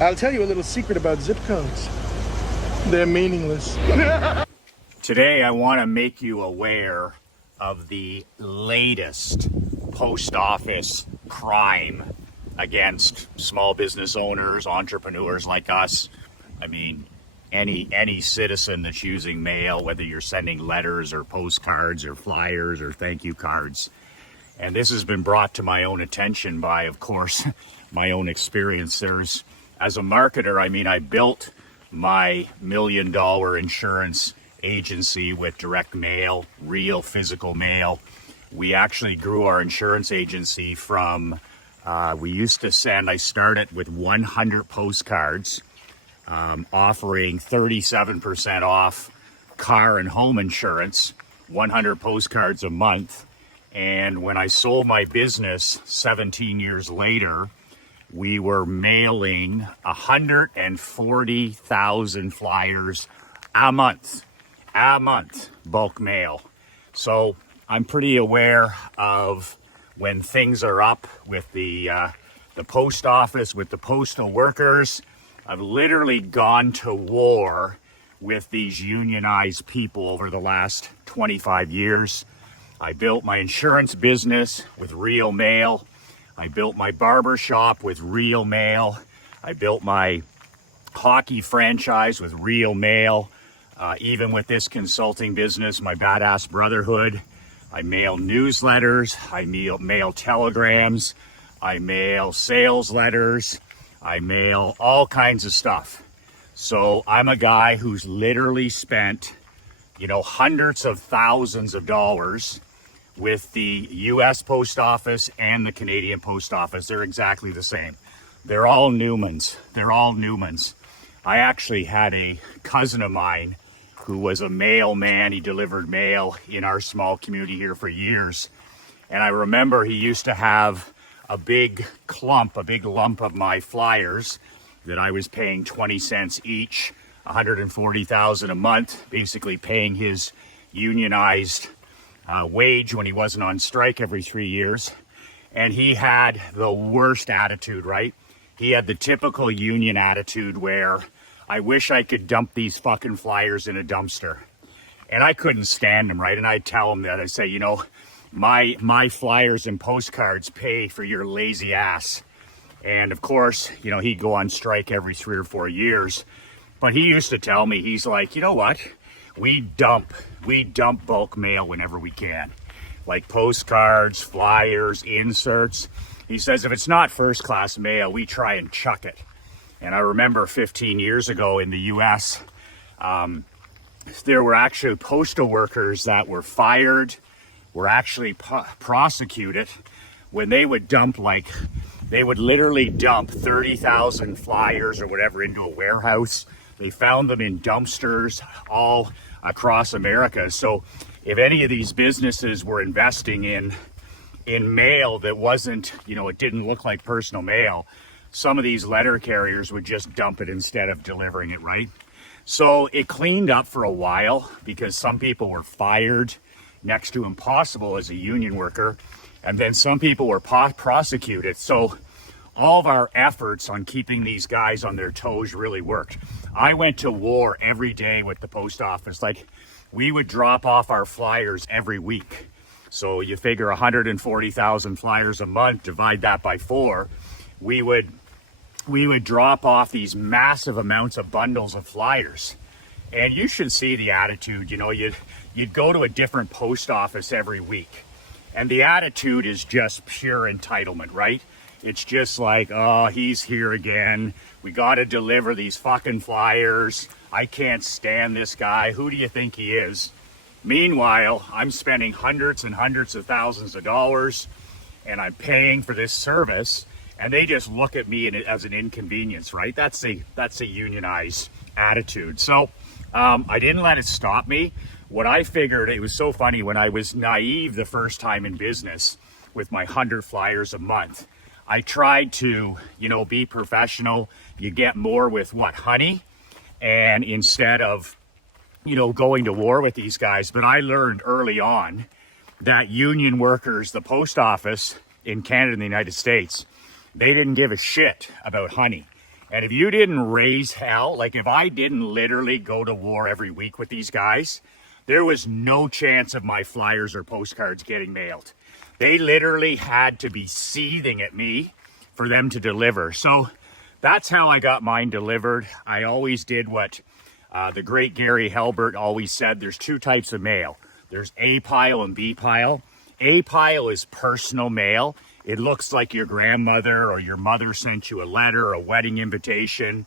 I'll tell you a little secret about zip codes. They're meaningless. Today, I want to make you aware of the latest post office crime against small business owners, entrepreneurs like us. I mean, any citizen that's using mail, whether you're sending letters or postcards or flyers or thank you cards. And this has been brought to my own attention by, of course, my own experience. As a marketer, I mean, I built my $1 million insurance agency with direct mail, real physical mail. We actually grew our insurance agency from, I started with 100 postcards, offering 37% off car and home insurance, 100 postcards a month. And when I sold my business 17 years later, we were mailing 140,000 flyers a month, bulk mail. So I'm pretty aware of when things are up with the post office, with the postal workers. I've literally gone to war with these unionized people over the last 25 years. I built my insurance business with real mail. I built my barber shop with real mail. I built my hockey franchise with real mail. Even with this consulting business, my Badass Brotherhood, I mail newsletters, I mail telegrams, I mail sales letters, I mail all kinds of stuff. So I'm a guy who's literally spent, hundreds of thousands of dollars with the US Post Office and the Canadian Post Office. They're exactly the same. They're all Newmans. I actually had a cousin of mine who was a mailman. He delivered mail in our small community here for years. And I remember he used to have a big lump of my flyers that I was paying 20 cents each, 140,000 a month, basically paying his unionized wage when he wasn't on strike every 3 years. And he had the worst attitude, right? He had the typical union attitude where I wish I could dump these fucking flyers in a dumpster. And I couldn't stand him, right? And I'd tell him that. I'd say, my flyers and postcards pay for your lazy ass. And of course, he'd go on strike every 3 or 4 years. But he used to tell me, he's like, you know what? We dump bulk mail whenever we can. Like postcards, flyers, inserts. He says if it's not first class mail, we try and chuck it. And I remember 15 years ago in the US, there were actually postal workers that were fired, were actually prosecuted when they would literally dump 30,000 flyers or whatever into a warehouse. They found them in dumpsters all across America. So if any of these businesses were investing in mail that wasn't, it didn't look like personal mail, some of these letter carriers would just dump it instead of delivering it, right? So it cleaned up for a while because some people were fired next to impossible as a union worker, and then some people were prosecuted. So all of our efforts on keeping these guys on their toes really worked. I went to war every day with the post office. Like, we would drop off our flyers every week. So you figure 140,000 flyers a month, divide that by 4. We would drop off these massive amounts of bundles of flyers. And you should see the attitude. You'd go to a different post office every week. And the attitude is just pure entitlement, right? It's just like, oh, he's here again. We got to deliver these fucking flyers. I can't stand this guy. Who do you think he is? Meanwhile, I'm spending hundreds and hundreds of thousands of dollars and I'm paying for this service, and they just look at me as an inconvenience, right? That's a unionized attitude. So I didn't let it stop me. What I figured, it was so funny when I was naive the first time in business with my 100 flyers a month. I tried to, be professional. You get more with honey? And instead of, going to war with these guys. But I learned early on that union workers, the post office in Canada and the United States, they didn't give a shit about honey. And if you didn't raise hell, like if I didn't literally go to war every week with these guys, there was no chance of my flyers or postcards getting mailed. They literally had to be seething at me for them to deliver. So that's how I got mine delivered. I always did what the great Gary Halbert always said. There's two types of mail. There's A pile and B pile. A pile is personal mail. It looks like your grandmother or your mother sent you a letter, a wedding invitation.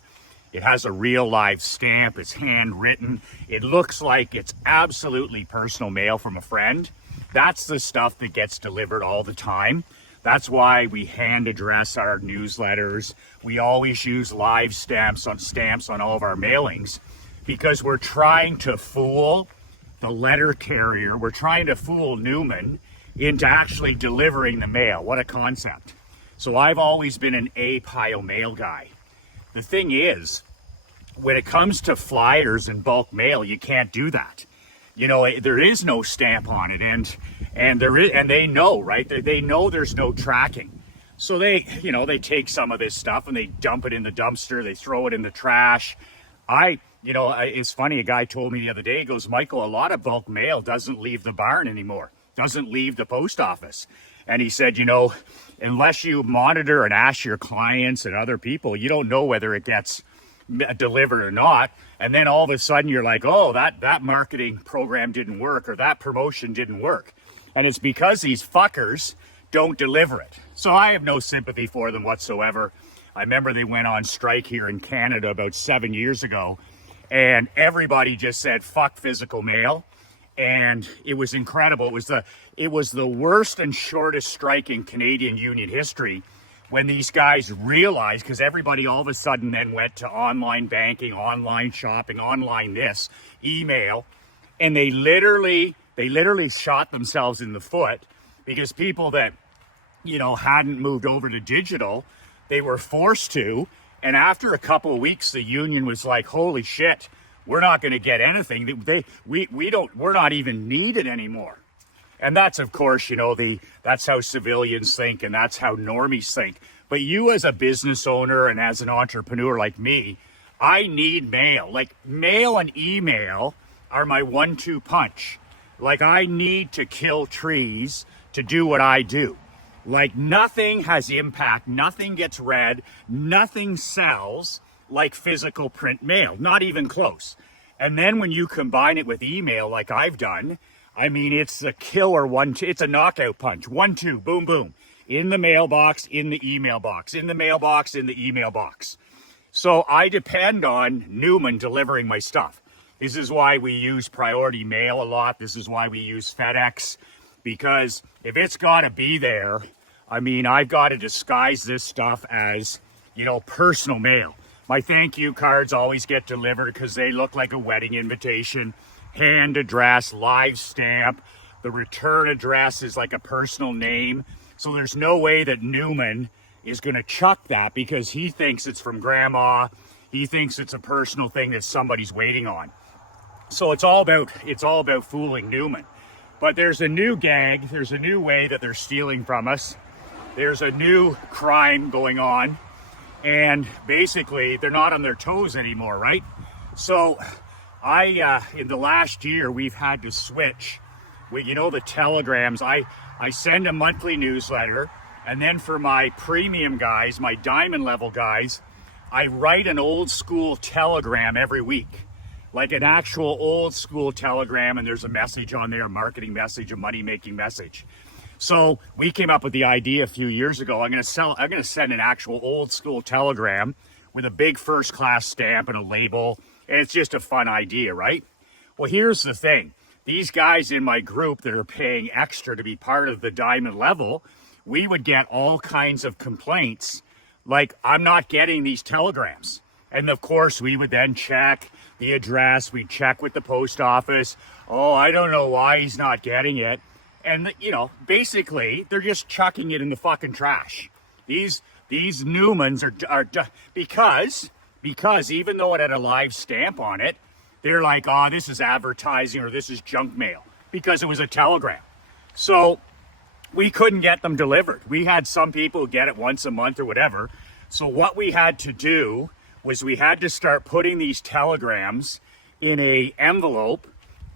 It has a real live stamp. It's handwritten. It looks like it's absolutely personal mail from a friend. That's the stuff that gets delivered all the time. That's why we hand address our newsletters. We always use live stamps on all of our mailings, because we're trying to fool the letter carrier. We're trying to fool Newman into actually delivering the mail. What a concept. So I've always been an A pile mail guy. The thing is, when it comes to flyers and bulk mail, you can't do that. You know, there is no stamp on it, and they know, right? They know there's no tracking. So they take some of this stuff and they dump it in the dumpster. They throw it in the trash. It's funny. A guy told me the other day, he goes, Michael, a lot of bulk mail doesn't leave the barn anymore, doesn't leave the post office. And he said, unless you monitor and ask your clients and other people, you don't know whether it gets delivered or not. And then all of a sudden you're like, oh, that marketing program didn't work, or that promotion didn't work. And it's because these fuckers don't deliver it. So I have no sympathy for them whatsoever. I remember they went on strike here in Canada about 7 years ago, and everybody just said, fuck physical mail. And it was incredible. It was the worst and shortest strike in Canadian union history, when these guys realized, because everybody all of a sudden then went to online banking, online shopping, online this, email, and they literally shot themselves in the foot, because people that, hadn't moved over to digital, they were forced to. And after a couple of weeks, the union was like, holy shit, we're not going to get anything. We're not even needed anymore. And that's, of course, that's how civilians think, and that's how normies think. But you as a business owner and as an entrepreneur like me, I need mail. Like, mail and email are my 1-2 punch. Like, I need to kill trees to do what I do. Like, nothing has impact, nothing gets read, nothing sells like physical print mail, not even close. And then when you combine it with email like I've done, I mean, it's a killer it's a knockout punch. 1-2, boom, boom. In the mailbox, in the email box, in the mailbox, in the email box. So I depend on Newman delivering my stuff. This is why we use priority mail a lot. This is why we use FedEx, because if it's got to be there, I mean, I've got to disguise this stuff as, personal mail. My thank you cards always get delivered because they look like a wedding invitation. Hand address, live stamp. The return address is like a personal name. So there's no way that Newman is going to chuck that because he thinks it's from grandma. He thinks it's a personal thing that somebody's waiting on. So it's all about fooling Newman. But there's a new gag. There's a new way that they're stealing from us. There's a new crime going on. And basically, they're not on their toes anymore, right? So in the last year, we've had to switch. The telegrams, I send a monthly newsletter, and then for my premium guys, my diamond level guys, I write an old school telegram every week, like an actual old school telegram, and there's a message on there, a marketing message, a money making message. So we came up with the idea a few years ago. I'm going to send an actual old school telegram with a big first class stamp and a label. And it's just a fun idea, right? Well, here's the thing. These guys in my group that are paying extra to be part of the diamond level, we would get all kinds of complaints like, I'm not getting these telegrams. And of course, we would then check the address. We'd check with the post office. Oh, I don't know why he's not getting it. And, basically, they're just chucking it in the fucking trash. These Newmans are because even though it had a live stamp on it, they're like, oh, this is advertising or this is junk mail, because it was a telegram. So we couldn't get them delivered. We had some people get it once a month or whatever. So what we had to do was we had to start putting these telegrams in a envelope,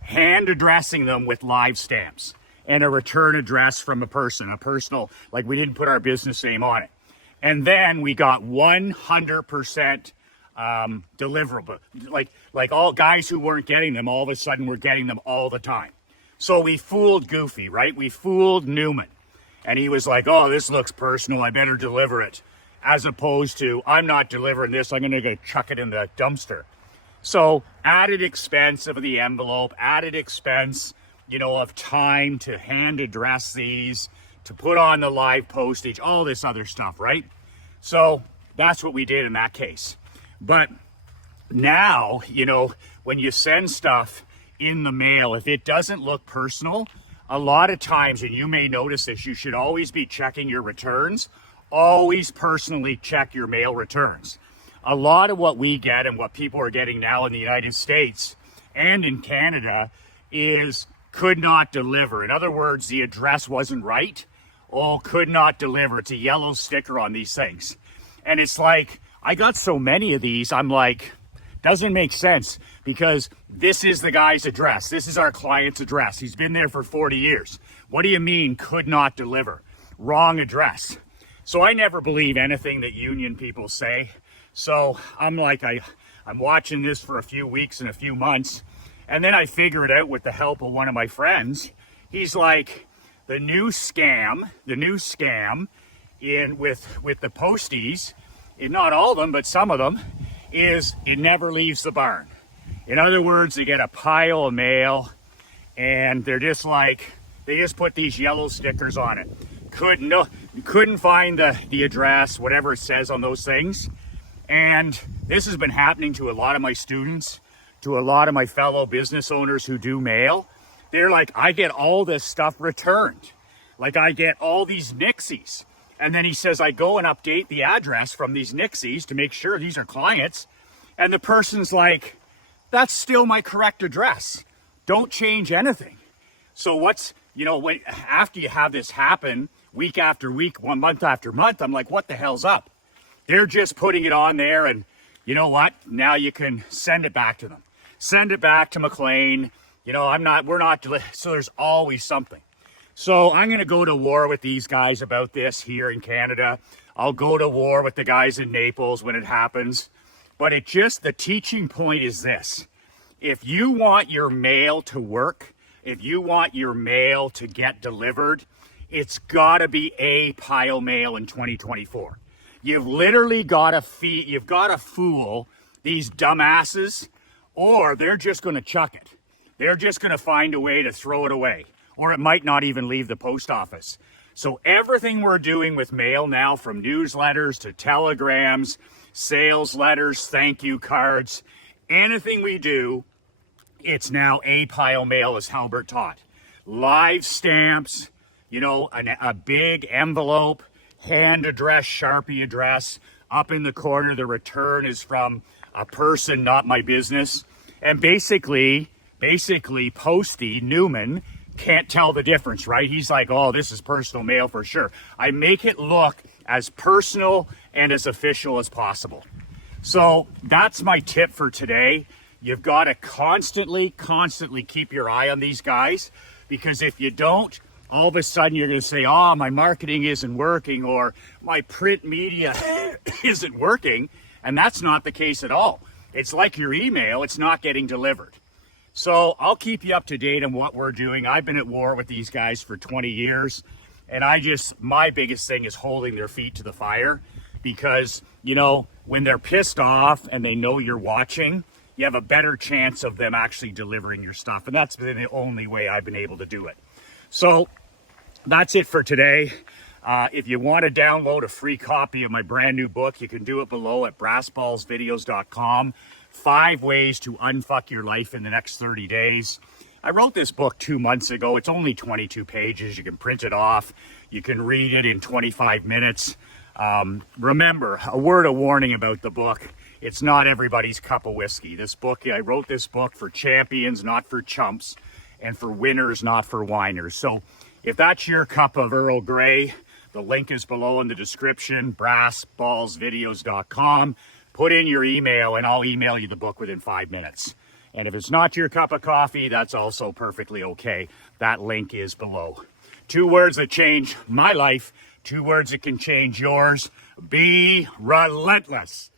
hand addressing them with live stamps and a return address from a person, a personal, like we didn't put our business name on it. And then we got 100% deliverable. Like all guys who weren't getting them, all of a sudden were getting them all the time. So we fooled Goofy, right? We fooled Newman. And he was like, oh, this looks personal, I better deliver it. As opposed to, I'm not delivering this, I'm gonna go chuck it in the dumpster. So added expense of the envelope, added expense, you know, of time to hand address these, to put on the live postage, all this other stuff, right? So that's what we did in that case. But now, you know, when you send stuff in the mail, if it doesn't look personal, a lot of times, and you may notice this, you should always be checking your returns. Always personally check your mail returns. A lot of what we get and what people are getting now in the United States and in Canada is could not deliver. In other words, the address wasn't right. Oh, could not deliver. It's a yellow sticker on these things. And it's like, I got so many of these, I'm like, doesn't make sense, because this is the guy's address. This is our client's address. He's been there for 40 years. What do you mean could not deliver? Wrong address. So I never believe anything that union people say. So I'm like, I'm watching this for a few weeks and a few months, and then I figure it out with the help of one of my friends. He's like, the new scam in with the posties, and not all of them, but some of them, is it never leaves the barn. In other words, they get a pile of mail and they're just like, they just put these yellow stickers on it. Couldn't find the address, whatever it says on those things. And this has been happening to a lot of my students, to a lot of my fellow business owners who do mail. They're like, I get all this stuff returned. Like I get all these nixies. And then he says, I go and update the address from these nixies to make sure these are clients. And the person's like, that's still my correct address. Don't change anything. So what's, you know, when, after you have this happen week after week, 1 month after month, I'm like, what the hell's up? They're just putting it on there, and you know what? Now you can send it back to them. Send it back to McLean. You know, we're not, so there's always something. So I'm going to go to war with these guys about this here in Canada. I'll go to war with the guys in Naples when it happens. But the teaching point is this. If you want your mail to work, if you want your mail to get delivered, it's got to be a pile mail in 2024. You've literally got to fool these dumbasses, or they're just going to chuck it. They're just going to find a way to throw it away. Or it might not even leave the post office. So everything we're doing with mail now, from newsletters to telegrams, sales letters, thank you cards, anything we do, it's now a pile mail, as Halbert taught. Live stamps, you know, a big envelope, hand address, Sharpie address. Up in the corner, the return is from a person, not my business. And basically, Posty, Newman, can't tell the difference, right? He's like, oh, this is personal mail for sure. I make it look as personal and as official as possible. So that's my tip for today. You've got to constantly keep your eye on these guys, because if you don't, all of a sudden you're going to say, oh, my marketing isn't working, or my print media isn't working. And that's not the case at all. It's like your email, it's not getting delivered. So I'll keep you up to date on what we're doing. I've been at war with these guys for 20 years. And my biggest thing is holding their feet to the fire, because, you know, when they're pissed off and they know you're watching, you have a better chance of them actually delivering your stuff. And that's been the only way I've been able to do it. So that's it for today. If you want to download a free copy of my brand new book, you can do it below at brassballsvideos.com. 5 ways to unfuck your life in the next 30 days. I wrote this book 2 months ago. It's only 22 pages. You can print it off. You can read it in 25 minutes. Remember, a word of warning about the book. It's not everybody's cup of whiskey. I wrote this book for champions, not for chumps, and for winners, not for whiners. So if that's your cup of Earl Grey, the link is below in the description, brassballsvideos.com. put in your email and I'll email you the book within 5 minutes. And if it's not your cup of coffee, that's also perfectly okay. That link is below. 2 words that change my life, 2 words that can change yours. Be relentless.